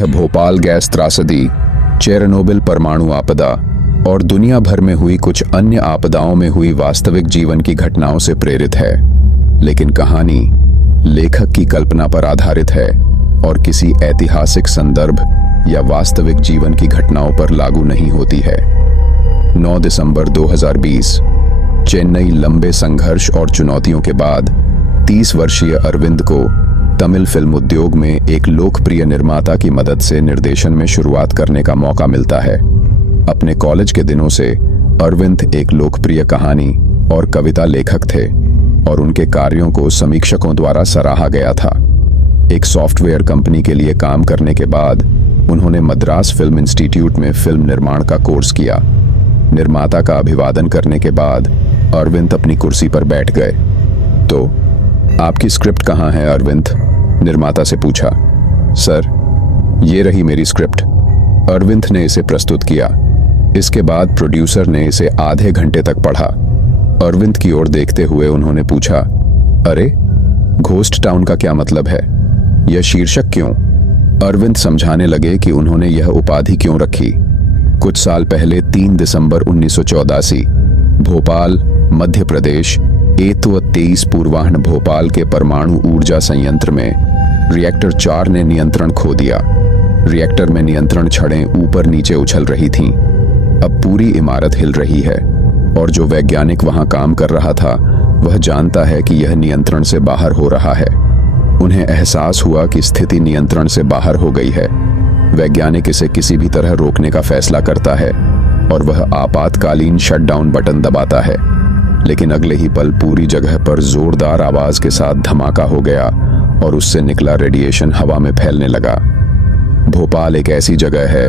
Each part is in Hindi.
यह भोपाल गैस त्रासदी, चेरनोबिल परमाणु आपदा और दुनिया भर में हुई कुछ अन्य आपदाओं में हुई वास्तविक जीवन की घटनाओं से प्रेरित है, लेकिन कहानी लेखक की कल्पना पर आधारित है और किसी ऐतिहासिक संदर्भ या वास्तविक जीवन की घटनाओं पर लागू नहीं होती है। 9 दिसंबर 2020 चेन्नई लंबे संघर्ष और चुनौतियों के बाद 30 वर्षीय अरविंद को तमिल फिल्म उद्योग में एक लोकप्रिय निर्माता की मदद से निर्देशन में शुरुआत करने का मौका मिलता है। अपने कॉलेज के दिनों से अरविंद एक लोकप्रिय कहानी और कविता लेखक थे और उनके कार्यों को समीक्षकों द्वारा सराहा गया था। एक सॉफ्टवेयर कंपनी के लिए काम करने के बाद उन्होंने मद्रास फिल्म इंस्टीट्यूट में फिल्म निर्माण का कोर्स किया। निर्माता का अभिवादन करने के बाद अरविंद अपनी कुर्सी पर बैठ गए। तो आपकी स्क्रिप्ट कहाँ है अरविंद? निर्माता से पूछा। सर, ये रही मेरी स्क्रिप्ट। अरविंद ने इसे प्रस्तुत किया। इसके बाद प्रोड्यूसर ने इसे आधे घंटे तक पढ़ा। अरविंद की ओर देखते हुए उन्होंने पूछा, अरे, घोस्ट टाउन का क्या मतलब है? यह शीर्षक क्यों? अरविंद समझाने लगे कि उन्होंने यह उपाधि क्यों रखी। कुछ साल पहले 3 दिसंबर 1984 भोपाल, मध्य प्रदेश A23 पूर्वाह्न भोपाल के परमाणु ऊर्जा संयंत्र में रिएक्टर 4 ने नियंत्रण खो दिया। रिएक्टर में नियंत्रण छड़ें ऊपर नीचे उछल रही थीं। अब पूरी इमारत हिल रही है और जो वैज्ञानिक वहां काम कर रहा था वह जानता है कि यह नियंत्रण से बाहर हो रहा है। उन्हें एहसास हुआ कि स्थिति नियंत्रण से बाहर हो गई है। वैज्ञानिक इसे किसी भी तरह रोकने का फैसला करता है और वह आपातकालीन शटडाउन बटन दबाता है, लेकिन अगले ही पल पूरी जगह पर जोरदार आवाज के साथ धमाका हो गया और उससे निकला रेडिएशन हवा में फैलने लगा। भोपाल एक ऐसी जगह है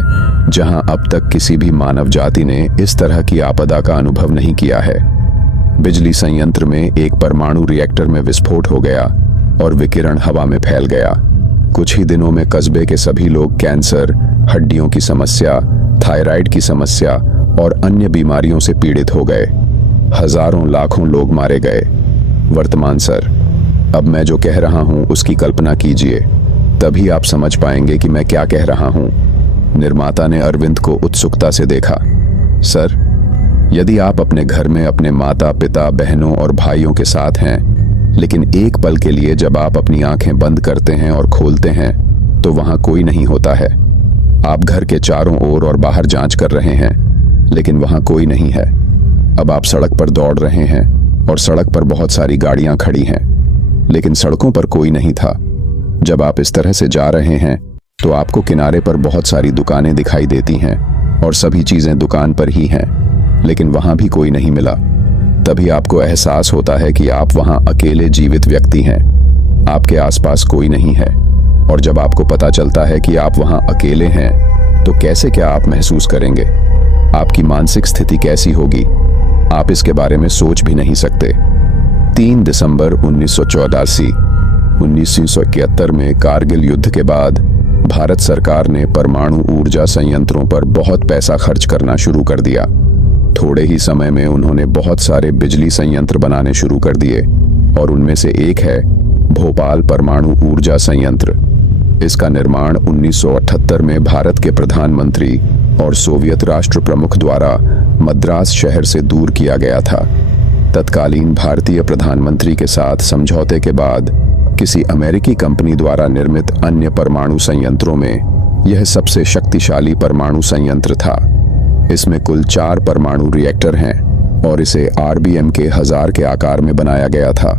जहां अब तक किसी भी मानव जाति ने इस तरह की आपदा का अनुभव नहीं किया है। बिजली संयंत्र में एक परमाणु रिएक्टर में विस्फोट हो गया और विकिरण हवा में फैल गया। कुछ ही दिनों में कस्बे के सभी लोग कैंसर, हड्डियों की समस्या, थायराइड की समस्या और अन्य बीमारियों से पीड़ित हो गए। हजारों लाखों लोग मारे गए। वर्तमान सर, अब मैं जो कह रहा हूं उसकी कल्पना कीजिए, तभी आप समझ पाएंगे कि मैं क्या कह रहा हूं। निर्माता ने अरविंद को उत्सुकता से देखा। सर, यदि आप अपने घर में अपने माता पिता, बहनों और भाइयों के साथ हैं, लेकिन एक पल के लिए जब आप अपनी आंखें बंद करते हैं और खोलते हैं तो वहां कोई नहीं होता है। आप घर के चारों ओर और बाहर जांच कर रहे हैं, लेकिन वहां कोई नहीं है। अब आप सड़क पर दौड़ रहे हैं और सड़क पर बहुत सारी गाड़ियां खड़ी हैं, लेकिन सड़कों पर कोई नहीं था। जब आप इस तरह से जा रहे हैं तो आपको किनारे पर बहुत सारी दुकानें दिखाई देती हैं और सभी चीजें दुकान पर ही हैं, लेकिन वहां भी कोई नहीं मिला। तभी आपको एहसास होता है कि आप वहां अकेले जीवित व्यक्ति हैं। आपके आसपास कोई नहीं है और जब आपको पता चलता है कि आप वहां अकेले हैं तो कैसे क्या आप महसूस करेंगे? आपकी मानसिक स्थिति कैसी होगी? आप इसके बारे में सोच भी नहीं सकते। 3 दिसंबर 1984 1971 में कारगिल युद्ध के बाद भारत सरकार ने परमाणु ऊर्जा संयंत्रों पर बहुत पैसा खर्च करना शुरू कर दिया। थोड़े ही समय में उन्होंने बहुत सारे बिजली संयंत्र बनाने शुरू कर दिए और उनमें से एक है भोपाल परमाणु ऊर्जा संयंत्र। इसका निर्माण 1978 में भारत के प्रधानमंत्री और सोवियत राष्ट्र प्रमुख द्वारा मद्रास शहर से दूर किया गया था। तत्कालीन भारतीय प्रधानमंत्री के साथ समझौते के बाद किसी अमेरिकी कंपनी द्वारा निर्मित अन्य परमाणु संयंत्रों में यह सबसे शक्तिशाली परमाणु संयंत्र था। इसमें कुल 4 परमाणु रिएक्टर हैं और इसे RBM के 1000 के आकार में बनाया गया था।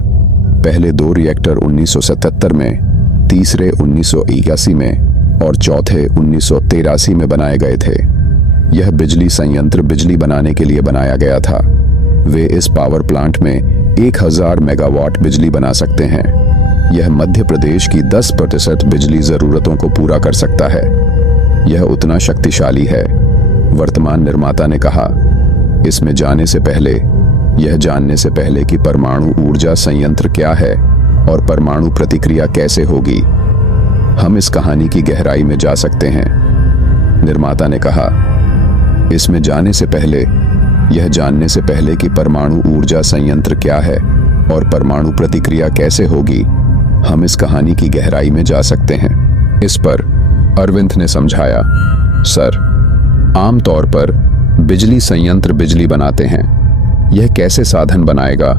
पहले 2 रिएक्टर 1977 में, तीसरे 1981 में और चौथे 1983 में बनाए गए थे। यह बिजली संयंत्र बिजली बनाने के लिए बनाया गया था। वे इस पावर प्लांट में 1000 मेगावाट बिजली बना सकते हैं। यह मध्य प्रदेश की 10% बिजली जरूरतों को पूरा कर सकता है। यह उतना शक्तिशाली है। वर्तमान निर्माता ने कहा, इसमें जाने से पहले, यह जानने से पहले कि परमाणु ऊर्जा संयंत्र क्या है और परमाणु प्रतिक्रिया कैसे होगी, हम इस कहानी की गहराई में जा सकते हैं। निर्माता ने कहा, इसमें जाने से पहले, यह जानने से पहले कि परमाणु ऊर्जा संयंत्र क्या है और परमाणु प्रतिक्रिया कैसे होगी, हम इस कहानी की गहराई में जा सकते हैं। इस पर अरविंद ने समझाया। सर, आमतौर पर बिजली संयंत्र बिजली बनाते हैं। यह कैसे साधन बनाएगा?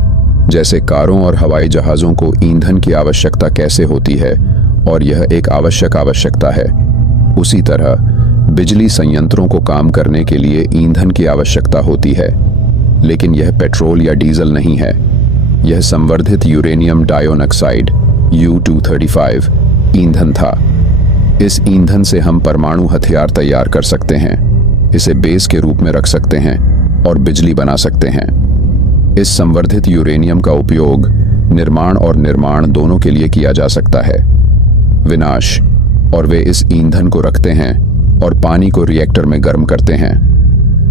जैसे कारों और हवाई जहाज़ों को ईंधन की आवश्यकता कैसे होती है और यह एक आवश्यकता है, उसी तरह बिजली संयंत्रों को काम करने के लिए ईंधन की आवश्यकता होती है। लेकिन यह पेट्रोल या डीजल नहीं है। यह संवर्धित यूरेनियम डाइऑक्साइड U-235 ईंधन था। इस ईंधन से हम परमाणु हथियार तैयार कर सकते हैं, इसे बेस के रूप में रख सकते हैं और बिजली बना सकते हैं। इस संवर्धित यूरेनियम का उपयोग निर्माण दोनों के लिए किया जा सकता है। विनाश और वे इस ईंधन को रखते हैं और पानी को रिएक्टर में गर्म करते हैं।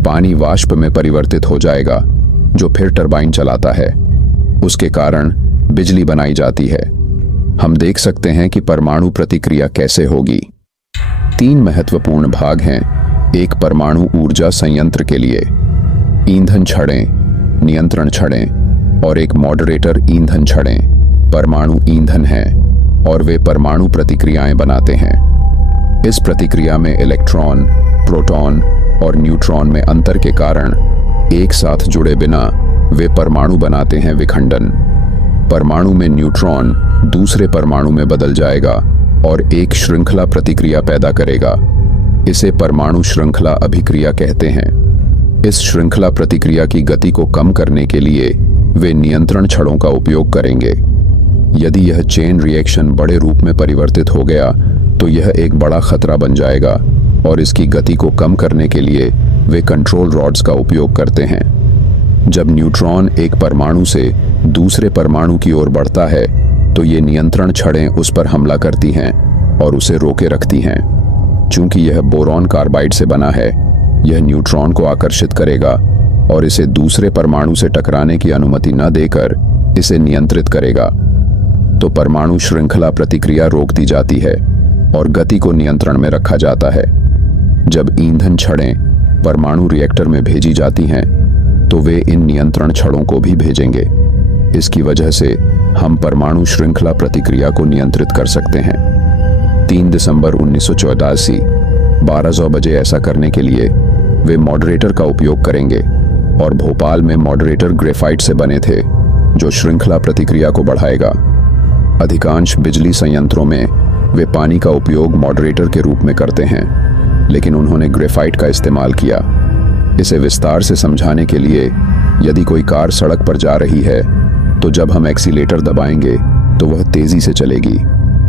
पानी वाष्प में परिवर्तित हो जाएगा, जो फिर टरबाइन चलाता है। उसके कारण बिजली बनाई जाती है। हम देख सकते हैं कि परमाणु प्रतिक्रिया कैसे होगी। 3 महत्वपूर्ण भाग हैं एक परमाणु ऊर्जा संयंत्र के लिए: ईंधन छड़ें, नियंत्रण छड़ें और एक मॉडरेटर ईंधन छड़ें। परमाणु ईंधन हैं और वे परमाणु प्रतिक्रियाएं बनाते हैं। इस प्रक्रिया में इलेक्ट्रॉन, प्रोटॉन और न्यूट्रॉन में अंतर के कारण एक साथ जुड़े बिना वे परमाणु बनाते हैं विखंडन। परमाणु में न्यूट्रॉन दूसरे परमाणु में बदल जाएगा और एक श्रृंखला प्रतिक्रिया पैदा करेगा। इसे परमाणु श्रृंखला अभिक्रिया कहते हैं। इस श्रृंखला प्रतिक्रिया की गति को कम करने के लिए वे नियंत्रण छड़ों का उपयोग करेंगे। यदि यह चेन रिएक्शन बड़े रूप में परिवर्तित हो गया तो यह एक बड़ा खतरा बन जाएगा और इसकी गति को कम करने के लिए वे कंट्रोल रॉड्स का उपयोग करते हैं। जब न्यूट्रॉन एक परमाणु से दूसरे परमाणु की ओर बढ़ता है तो ये नियंत्रण छड़ें उस पर हमला करती हैं और उसे रोके रखती हैं। चूंकि यह बोरॉन कार्बाइड से बना है, यह न्यूट्रॉन को आकर्षित करेगा और इसे दूसरे परमाणु से टकराने की अनुमति न देकर इसे नियंत्रित करेगा। तो परमाणु श्रृंखला प्रतिक्रिया रोक दी जाती है और गति को नियंत्रण में रखा जाता है। जब ईंधन छड़ें परमाणु रिएक्टर में भेजी जाती हैं तो वे इन नियंत्रण छड़ों को भी भेजेंगे। इसकी वजह से हम परमाणु श्रृंखला प्रतिक्रिया को नियंत्रित कर सकते हैं। 3 दिसंबर 1984 1200 बजे ऐसा करने के लिए वे मॉडरेटर का उपयोग करेंगे और भोपाल में मॉडरेटर ग्रेफाइट से बने थे जो श्रृंखला प्रतिक्रिया को बढ़ाएगा। अधिकांश बिजली संयंत्रों में वे पानी का उपयोग मॉडरेटर के रूप में करते हैं, लेकिन उन्होंने ग्रेफाइट का इस्तेमाल किया। इसे विस्तार से समझाने के लिए, यदि कोई कार सड़क पर जा रही है तो जब हम एक्सीलेटर दबाएंगे तो वह तेजी से चलेगी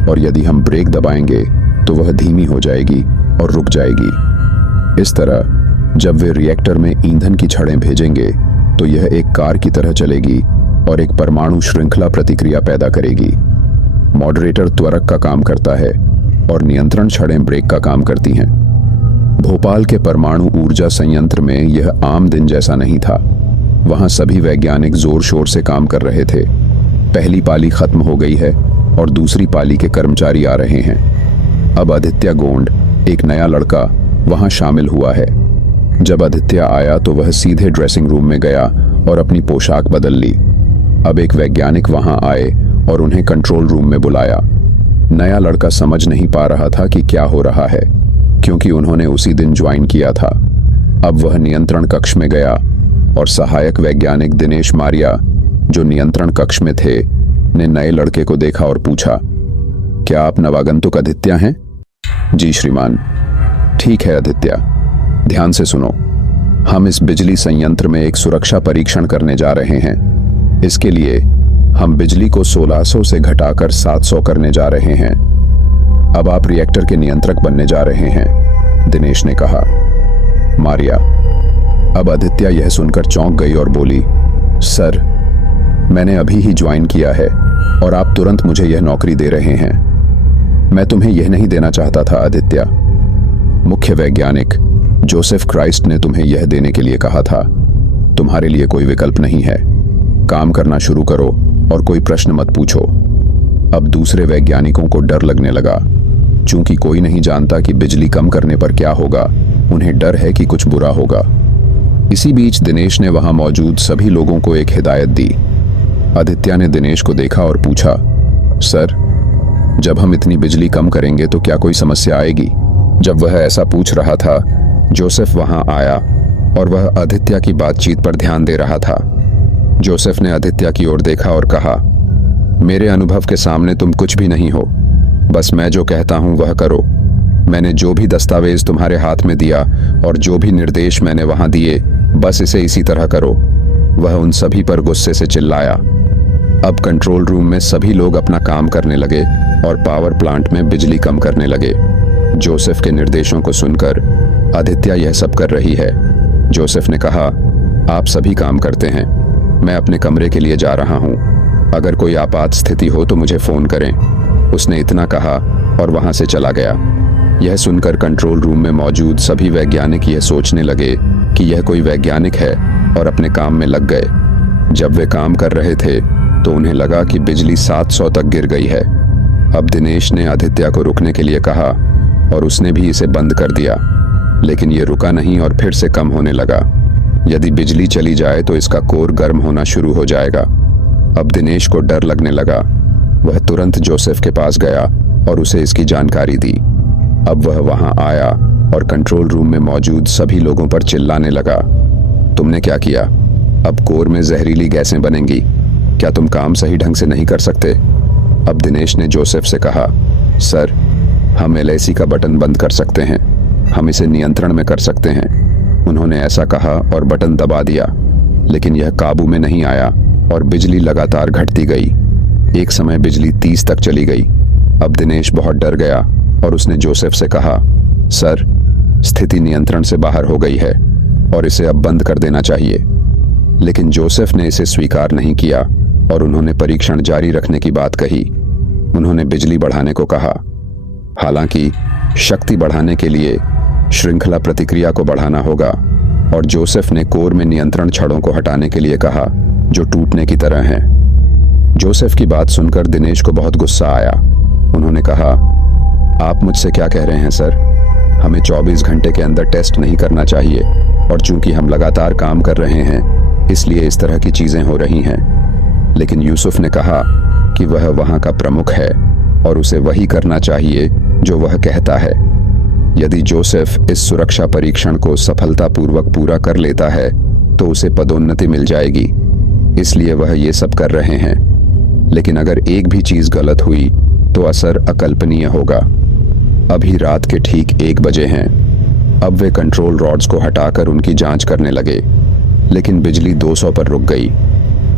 और यदि हम ब्रेक दबाएंगे तो वह धीमी हो जाएगी और रुक जाएगी। इस तरह जब वे रिएक्टर में ईंधन की छड़ें भेजेंगे तो यह एक कार की तरह चलेगी और एक परमाणु श्रृंखला प्रतिक्रिया पैदा करेगी। मॉडरेटर त्वरक का काम करता है और नियंत्रण छड़ें ब्रेक का काम करती हैं। भोपाल के परमाणु ऊर्जा संयंत्र में यह आम दिन जैसा नहीं था। वहां सभी वैज्ञानिक जोर शोर से काम कर रहे थे। पहली पाली खत्म हो गई है और दूसरी पाली के कर्मचारी आ रहे हैं। अब आदित्य गोंड, एक नया लड़का, वहां शामिल हुआ है। जब आदित्य आया तो वह सीधे ड्रेसिंग रूम में गया और अपनी पोशाक बदल ली। अब एक वैज्ञानिक वहां आए और उन्हें कंट्रोल रूम में बुलाया। नया लड़का समझ नहीं पा रहा था कि क्या हो रहा है, क्योंकि उन्होंने उसी दिन ज्वाइन किया था। अब वह नियंत्रण कक्ष में गया और सहायक वैज्ञानिक दिनेश मारिया, जो नियंत्रण कक्ष में थे, ने नए लड़के को देखा और पूछा, क्या आप नवागंतुक आदित्य हैं? जी श्रीमान। ठीक है आदित्य, ध्यान से सुनो। हम इस बिजली संयंत्र में एक सुरक्षा परीक्षण करने जा रहे हैं। इसके लिए हम बिजली को 1600 से घटाकर 700 करने जा रहे हैं। अब आप रिएक्टर के नियंत्रक बनने जा रहे हैं, दिनेश ने कहा। मारिया। अब आदित्य यह सुनकर चौंक गई और बोली, सर, मैंने अभी ही ज्वाइन किया है और आप तुरंत मुझे यह नौकरी दे रहे हैं। मैं तुम्हें यह नहीं देना चाहता था आदित्य। मुख्य वैज्ञानिक जोसेफ क्राइस्ट ने तुम्हें यह देने के लिए कहा था। तुम्हारे लिए कोई विकल्प नहीं है। काम करना शुरू करो और कोई प्रश्न मत पूछो। अब दूसरे वैज्ञानिकों को डर लगने लगा। चूंकि कोई नहीं जानता कि बिजली कम करने पर क्या होगा, उन्हें डर है कि कुछ बुरा होगा। इसी बीच दिनेश ने वहां मौजूद सभी लोगों को एक हिदायत दी। आदित्य ने दिनेश को देखा और पूछा, सर, जब हम इतनी बिजली कम करेंगे तो क्या कोई समस्या आएगी? जब वह ऐसा पूछ रहा था, जोसेफ वहां आया और वह आदित्य की बातचीत पर ध्यान दे रहा था। जोसेफ ने आदित्य की ओर देखा और कहा, मेरे अनुभव के सामने तुम कुछ भी नहीं हो, बस मैं जो कहता हूं वह करो। मैंने जो भी दस्तावेज तुम्हारे हाथ में दिया और जो भी निर्देश मैंने वहां दिए, बस इसे इसी तरह करो। वह उन सभी पर गुस्से से चिल्लाया। अब कंट्रोल रूम में सभी लोग अपना काम करने लगे और पावर प्लांट में बिजली कम करने लगे। जोसेफ के निर्देशों को सुनकर आदित्य यह सब कर रही है। जोसेफ ने कहा, आप सभी काम करते हैं, मैं अपने कमरे के लिए जा रहा हूं। अगर कोई आपात स्थिति हो तो मुझे फोन करें। उसने इतना कहा और वहां से चला गया। यह सुनकर कंट्रोल रूम में मौजूद सभी वैज्ञानिक यह सोचने लगे कि यह कोई वैज्ञानिक है और अपने काम में लग गए। जब वे काम कर रहे थे तो उन्हें लगा कि बिजली 700 तक गिर गई है। अब दिनेश ने आदित्य को रुकने के लिए कहा और उसने भी इसे बंद कर दिया, लेकिन यह रुका नहीं और फिर से कम होने लगा। यदि बिजली चली जाए तो इसका कोर गर्म होना शुरू हो जाएगा। अब दिनेश को डर लगने लगा। वह तुरंत जोसेफ के पास गया और उसे इसकी जानकारी दी। अब वह वहां आया और कंट्रोल रूम में मौजूद सभी लोगों पर चिल्लाने लगा, तुमने क्या किया? अब कोर में जहरीली गैसें बनेंगी। क्या तुम काम सही ढंग से नहीं कर सकते? अब दिनेश ने जोसेफ से कहा, सर, हम एलआईसी का बटन बंद कर सकते हैं, हम इसे नियंत्रण में कर सकते हैं। उन्होंने ऐसा कहा और बटन दबा दिया, लेकिन यह काबू में नहीं आया और बिजली लगातार घटती गई। एक समय बिजली 30 तक चली गई। अब दिनेश बहुत डर गया और उसने जोसेफ से कहा, सर, स्थिति नियंत्रण से बाहर हो गई है और इसे अब बंद कर देना चाहिए। लेकिन जोसेफ ने इसे स्वीकार नहीं किया और उन्होंने परीक्षण जारी रखने की बात कही। उन्होंने बिजली बढ़ाने को कहा। हालांकि शक्ति बढ़ाने के लिए श्रृंखला प्रतिक्रिया को बढ़ाना होगा और जोसेफ ने कोर में नियंत्रण छड़ों को हटाने के लिए कहा जो टूटने की तरह हैं। जोसेफ की बात सुनकर दिनेश को बहुत गुस्सा आया। उन्होंने कहा, आप मुझसे क्या कह रहे हैं सर? हमें 24 घंटे के अंदर टेस्ट नहीं करना चाहिए और चूंकि हम लगातार काम कर रहे हैं इसलिए इस तरह की चीजें हो रही हैं। लेकिन यूसुफ ने कहा कि वह वहां का प्रमुख है और उसे वही करना चाहिए जो वह कहता है। यदि जोसेफ इस सुरक्षा परीक्षण को सफलतापूर्वक पूरा कर लेता है तो उसे पदोन्नति मिल जाएगी, इसलिए वह ये सब कर रहे हैं। लेकिन अगर एक भी चीज गलत हुई तो असर अकल्पनीय होगा। अभी रात के ठीक 1 बजे हैं। अब वे कंट्रोल रॉड्स को हटाकर उनकी जांच करने लगे, लेकिन बिजली 200 पर रुक गई।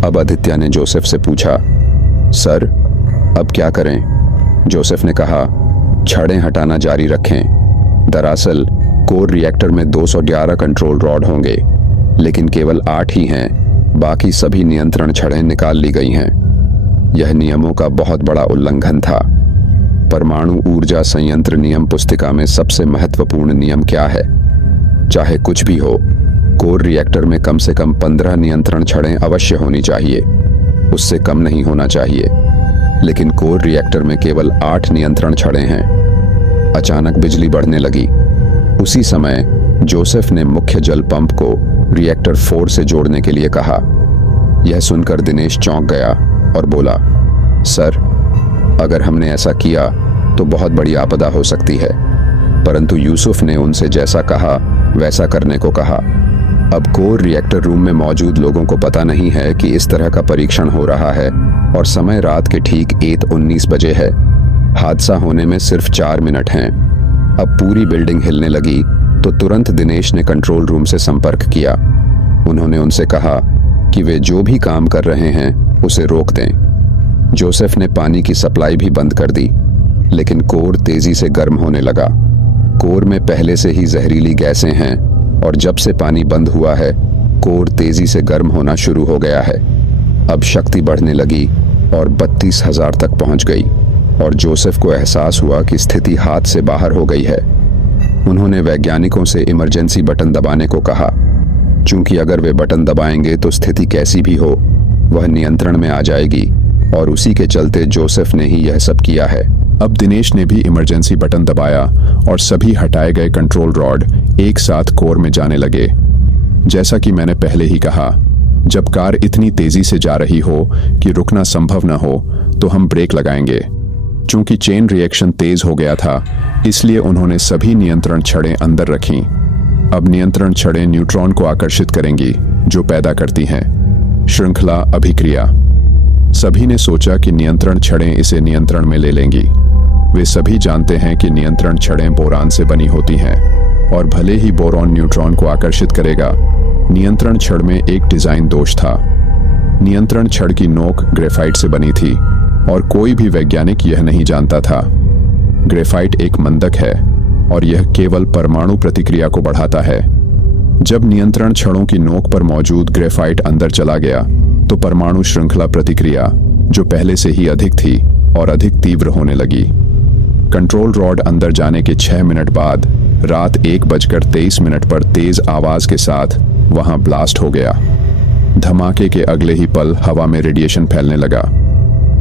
अब आदित्य ने जोसेफ से पूछा, सर, अब क्या करें? जोसेफ ने कहा, छड़ें हटाना जारी रखें। दरअसल कोर रिएक्टर में 211 कंट्रोल रॉड होंगे, लेकिन केवल 8 ही हैं। बाकी सभी नियंत्रण छड़ें निकाल ली गई हैं। यह नियमों का बहुत बड़ा उल्लंघन था। परमाणु ऊर्जा संयंत्र नियम पुस्तिका में सबसे महत्वपूर्ण नियम क्या है? चाहे कुछ भी हो, कोर रिएक्टर में कम से कम 15 नियंत्रण छड़ें अवश्य होनी चाहिए, उससे कम नहीं होना चाहिए। लेकिन कोर रिएक्टर में केवल 8 नियंत्रण छड़ें हैं। अचानक बिजली बढ़ने लगी। उसी समय जोसेफ ने मुख्य जल पंप को रिएक्टर 4 से जोड़ने के लिए कहा। यह सुनकर दिनेश चौंक गया और बोला, सर, अगर हमने ऐसा किया तो बहुत बड़ी आपदा हो सकती है। परंतु यूसुफ ने उनसे जैसा कहा वैसा करने को कहा। अब कोर रिएक्टर रूम में मौजूद लोगों को पता नहीं है कि इस तरह का परीक्षण हो रहा है और समय रात के ठीक 1:19 बजे है। हादसा होने में सिर्फ 4 मिनट हैं। अब पूरी बिल्डिंग हिलने लगी तो तुरंत दिनेश ने कंट्रोल रूम से संपर्क किया। उन्होंने उनसे कहा कि वे जो भी काम कर रहे हैं उसे रोक दें। जोसेफ ने पानी की सप्लाई भी बंद कर दी, लेकिन कोर तेजी से गर्म होने लगा। कोर में पहले से ही जहरीली गैसें हैं और जब से पानी बंद हुआ है कोर तेजी से गर्म होना शुरू हो गया है। अब शक्ति बढ़ने लगी और 32,000 तक पहुंच गई और जोसेफ को एहसास हुआ कि स्थिति हाथ से बाहर हो गई है। उन्होंने वैज्ञानिकों से इमरजेंसी बटन दबाने को कहा, चूंकि अगर वे बटन दबाएंगे तो स्थिति कैसी भी हो वह नियंत्रण में आ जाएगी और उसी के चलते जोसेफ ने ही यह सब किया है। अब दिनेश ने भी इमरजेंसी बटन दबाया और सभी हटाए गए कंट्रोल रॉड एक साथ कोर में जाने लगे। जैसा कि मैंने पहले ही कहा, जब कार इतनी तेजी से जा रही हो कि रुकना संभव न हो तो हम ब्रेक लगाएंगे। चूंकि चेन रिएक्शन तेज हो गया था, इसलिए उन्होंने सभी नियंत्रण छड़ें अंदर रखीं। अब नियंत्रण छड़ें न्यूट्रॉन को आकर्षित करेंगी, जो पैदा करती हैं श्रृंखला अभिक्रिया। सभी ने सोचा कि नियंत्रण छड़ें इसे नियंत्रण में ले लेंगी। वे सभी जानते हैं कि नियंत्रण छड़ें बोरान से बनी होती हैं, और भले ही बोरॉन न्यूट्रॉन को आकर्षित करेगा, नियंत्रण छड़ में एक डिजाइन दोष था। नियंत्रण छड़ की नोक ग्रेफाइट से बनी थी, और कोई भी वैज्ञानिक यह नहीं जानता था। ग्रेफाइट एक मंदक है, और यह केवल परमाणु प्रतिक्रिया को बढ़ाता है। जब नियंत्रण छड़ों की नोक पर मौजूद ग्रेफाइट अंदर चला गया, तो परमाणु श्रृंखला प्रतिक्रिया, जो पहले से ही अधिक थी और अधिक तीव्र होने लगी। कंट्रोल रॉड अंदर जाने के 6 मिनट बाद रात 1:23 पर तेज आवाज के साथ वहां ब्लास्ट हो गया। धमाके के अगले ही पल हवा में रेडिएशन फैलने लगा।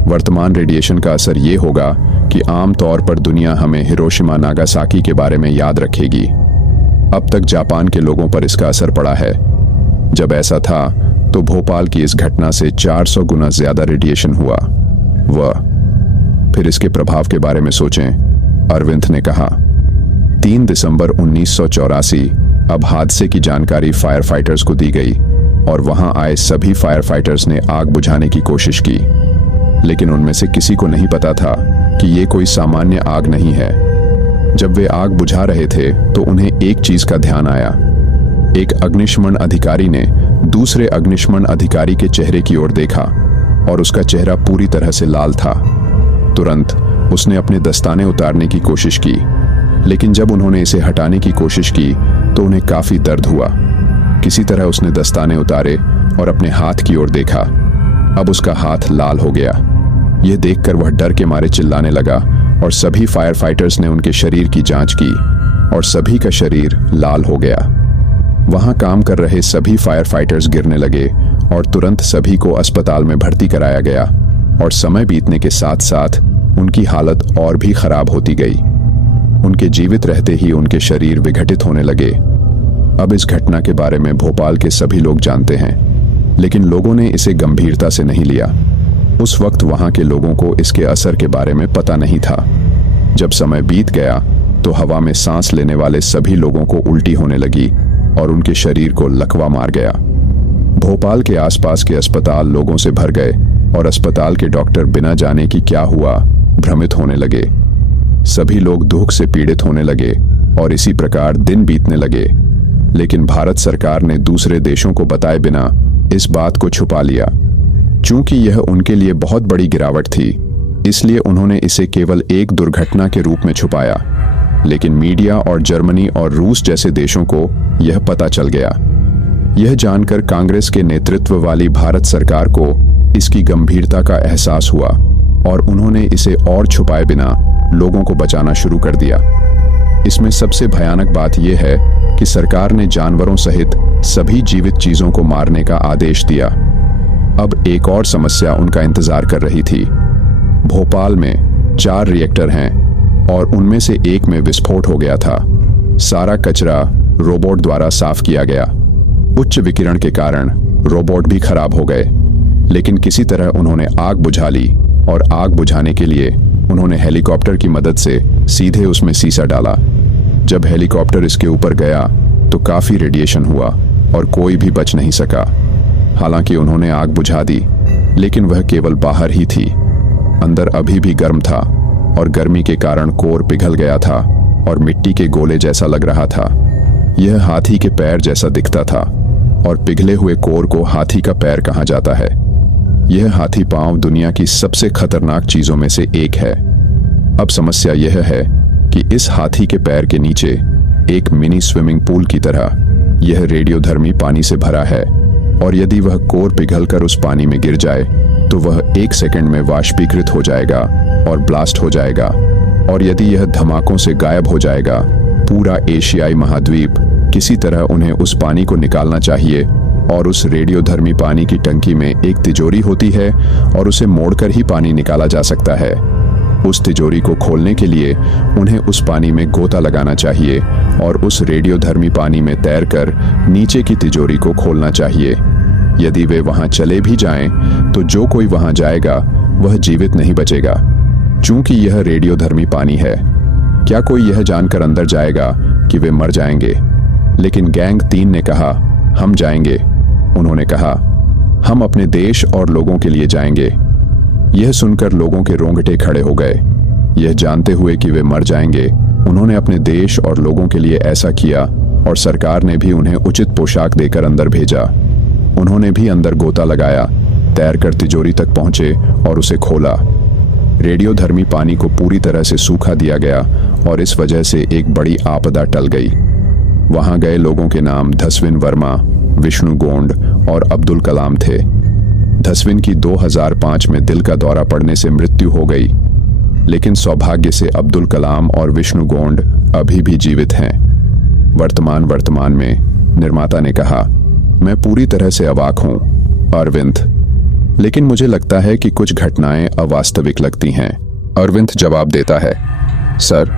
वर्तमान रेडिएशन का असर ये होगा कि आम तौर पर दुनिया हमें हिरोशिमा नागासाकी के बारे में याद रखेगी। अब तक जापान के लोगों पर इसका असर पड़ा है। जब ऐसा था तो भोपाल की इस घटना से 400 गुना ज्यादा रेडिएशन हुआ। फिर इसके प्रभाव के बारे में सोचें, अरविंद ने कहा। 3 दिसंबर 1984 अब हादसे की जानकारी फायर फाइटर्स को दी गई, और वहां आए सभी फायर फाइटर्स ने आग बुझाने की कोशिश की। लेकिन उनमें से किसी को नहीं पता था कि ये कोई सामान्य आग नहीं है। जब वे आग बुझा रहे थे तो उन्हें एक चीज का ध्यान आया। एक अग्निशमन अधिकारी ने दूसरे अग्निशमन अधिकारी के चेहरे की ओर देखा, और उसका चेहरा पूरी तरह से लाल था। तुरंत उसने अपने दस्ताने उतारने की कोशिश की, लेकिन जब उन्होंने इसे हटाने की कोशिश की तो उन्हें काफी दर्द हुआ। किसी तरह उसने दस्ताने उतारे और अपने हाथ की ओर देखा। अब उसका हाथ लाल हो गया। यह देखकर वह डर के मारे चिल्लाने लगा, और सभी फायर फाइटर्स ने उनके शरीर की जांच की, और सभी का शरीर लाल हो गया। वहां काम कर रहे सभी फायर फाइटर्स गिरने लगे, और तुरंत सभी को अस्पताल में भर्ती कराया गया, और समय बीतने के साथ साथ उनकी हालत और भी खराब होती गई। उनके जीवित रहते ही उनके शरीर विघटित होने लगे। अब इस घटना के बारे में भोपाल के सभी लोग जानते हैं, लेकिन लोगों ने इसे गंभीरता से नहीं लिया। उस वक्त वहां के लोगों को इसके असर के बारे में पता नहीं था। जब समय बीत गया तो हवा में सांस लेने वाले सभी लोगों को उल्टी होने लगी, और उनके शरीर को लकवा मार गया। भोपाल के आसपास के अस्पताल लोगों से भर गए, और अस्पताल के डॉक्टर बिना जाने कि क्या हुआ भ्रमित होने लगे। सभी लोग दुख से पीड़ित होने लगे, और इसी प्रकार दिन बीतने लगे। लेकिन भारत सरकार ने दूसरे देशों को बताए बिना इस बात को छुपा लिया। चूंकि यह उनके लिए बहुत बड़ी गिरावट थी, इसलिए उन्होंने इसे केवल एक दुर्घटना के रूप में छुपाया। लेकिन मीडिया और जर्मनी और रूस जैसे देशों को यह पता चल गया। यह जानकर कांग्रेस के नेतृत्व वाली भारत सरकार को इसकी गंभीरता का एहसास हुआ, और उन्होंने इसे और छुपाए बिना लोगों को बचाना शुरू कर दिया। इसमें सबसे भयानक बात यह है कि सरकार ने जानवरों सहित सभी जीवित चीजों को मारने का आदेश दिया। अब एक और समस्या उनका इंतजार कर रही थी। भोपाल में 4 रिएक्टर हैं, और उनमें से एक में विस्फोट हो गया था। सारा कचरा रोबोट द्वारा साफ किया गया। उच्च विकिरण के कारण रोबोट भी खराब हो गए, लेकिन किसी तरह उन्होंने आग बुझा ली, और आग बुझाने के लिए उन्होंने हेलीकॉप्टर की मदद से सीधे उसमें सीसा डाला। जब हेलीकॉप्टर इसके ऊपर गया तो काफी रेडिएशन हुआ, और कोई भी बच नहीं सका। हालांकि उन्होंने आग बुझा दी, लेकिन वह केवल बाहर ही थी। अंदर अभी भी गर्म था, और गर्मी के कारण कोर पिघल गया था और मिट्टी के गोले जैसा लग रहा था। यह हाथी के पैर जैसा दिखता था, और पिघले हुए कोर को हाथी का पैर कहा जाता है। यह हाथी पांव दुनिया की सबसे खतरनाक चीजों में से एक है। अब समस्या यह है कि इस हाथी के पैर के नीचे एक मिनी स्विमिंग पूल की तरह यह रेडियोधर्मी पानी से भरा है, और यदि वह कोर पिघलकर उस पानी में गिर जाए तो वह 1 सेकंड में वाष्पीकृत हो जाएगा और ब्लास्ट हो जाएगा। और यदि यह धमाकों से गायब हो जाएगा, पूरा एशियाई महाद्वीप किसी तरह उन्हें उस पानी को निकालना चाहिए। और उस रेडियोधर्मी पानी की टंकी में एक तिजोरी होती है, और उसे मोड़कर ही पानी निकाला जा सकता है। उस तिजोरी को खोलने के लिए उन्हें उस पानी में गोता लगाना चाहिए, और उस रेडियोधर्मी पानी में तैरकर नीचे की तिजोरी को खोलना चाहिए। यदि वे वहां चले भी जाएं, तो जो कोई वहां जाएगा वह जीवित नहीं बचेगा, चूंकि यह रेडियोधर्मी पानी है। क्या कोई यह जानकर अंदर जाएगा कि वे मर जाएंगे? लेकिन गैंग 3 ने कहा, हम जाएंगे। उन्होंने कहा, हम अपने देश और लोगों के लिए जाएंगे। यह सुनकर लोगों के रोंगटे खड़े हो गए। यह जानते हुए कि वे मर जाएंगे, उन्होंने अपने देश और लोगों के लिए ऐसा किया और सरकार ने भी उन्हें उचित पोशाक देकर अंदर भेजा। उन्होंने भी अंदर गोता लगाया, तैरकर तिजोरी तक पहुंचे और उसे खोला। रेडियोधर्मी पानी को पूरी तरह से सूखा दिया गया और इस वजह से एक बड़ी आपदा टल गई। वहां गए लोगों के नाम धस्विन वर्मा, विष्णु गोंड और अब्दुल कलाम थे। धस्विन की 2005 में दिल का दौरा पड़ने से मृत्यु हो गई, लेकिन सौभाग्य से अब्दुल कलाम और विष्णु गोंड अभी भी जीवित हैं। वर्तमान में निर्माता ने कहा, मैं पूरी तरह से अवाक हूं अरविंद, लेकिन मुझे लगता है कि कुछ घटनाएं अवास्तविक लगती हैं। अरविंद जवाब देता है, सर,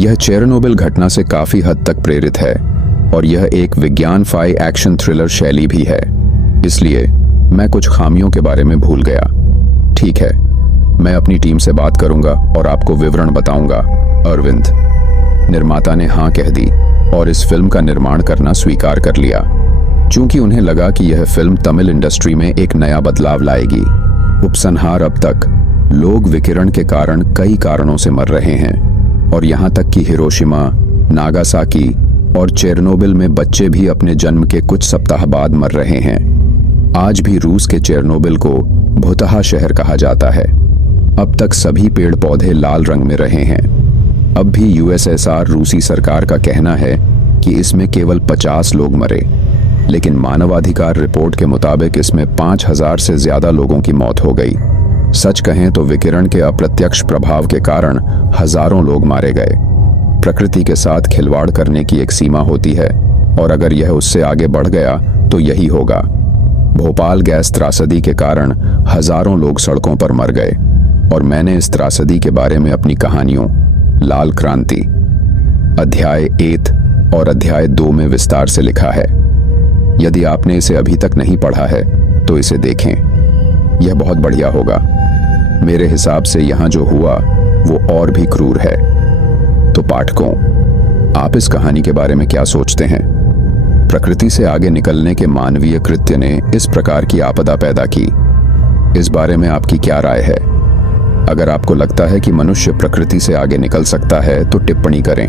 यह चेरनोबिल घटना से काफी हद तक प्रेरित है और यह एक विज्ञान-फाई एक्शन थ्रिलर शैली भी है, इसलिए मैं कुछ खामियों के बारे में भूल गया। ठीक है, मैं अपनी टीम से बात करूंगा और आपको विवरण बताऊंगा। अरविंद। निर्माता ने हाँ कह दी और इस फिल्म का निर्माण करना स्वीकार कर लिया, क्योंकि उन्हें लगा कि यह फिल्म तमिल इंडस्ट्री में एक नया बदलाव लाएगी। उपसंहार, अब तक लोग विकिरण के कारण कई कारणों से मर रहे हैं और यहाँ तक कि हिरोशिमा, नागासाकी और चेरनोबिल में बच्चे भी अपने जन्म के कुछ सप्ताह बाद मर रहे हैं। आज भी रूस के चेरनोबिल को भूतहा शहर कहा जाता है। अब तक सभी पेड़ पौधे लाल रंग में रहे हैं। अब भी यूएसएसआर रूसी सरकार का कहना है कि इसमें केवल 50 लोग मरे, लेकिन मानवाधिकार रिपोर्ट के मुताबिक इसमें 5000 से ज्यादा लोगों की मौत हो गई। सच कहें तो विकिरण के अप्रत्यक्ष प्रभाव के कारण हजारों लोग मारे गए। प्रकृति के साथ खिलवाड़ करने की एक सीमा होती है और अगर यह उससे आगे बढ़ गया तो यही होगा। भोपाल गैस त्रासदी के कारण हजारों लोग सड़कों पर मर गए और मैंने इस त्रासदी के बारे में अपनी कहानियों लाल क्रांति अध्याय 1 और अध्याय 2 में विस्तार से लिखा है। यदि आपने इसे अभी तक नहीं पढ़ा है तो इसे देखें, यह बहुत बढ़िया होगा। मेरे हिसाब से यहाँ जो हुआ वो और भी क्रूर है। तो पाठकों, आप इस कहानी के बारे में क्या सोचते हैं? प्रकृति से आगे निकलने के मानवीय कृत्य ने इस प्रकार की आपदा पैदा की। इस बारे में आपकी क्या राय है? अगर आपको लगता है कि मनुष्य प्रकृति से आगे निकल सकता है तो टिप्पणी करें।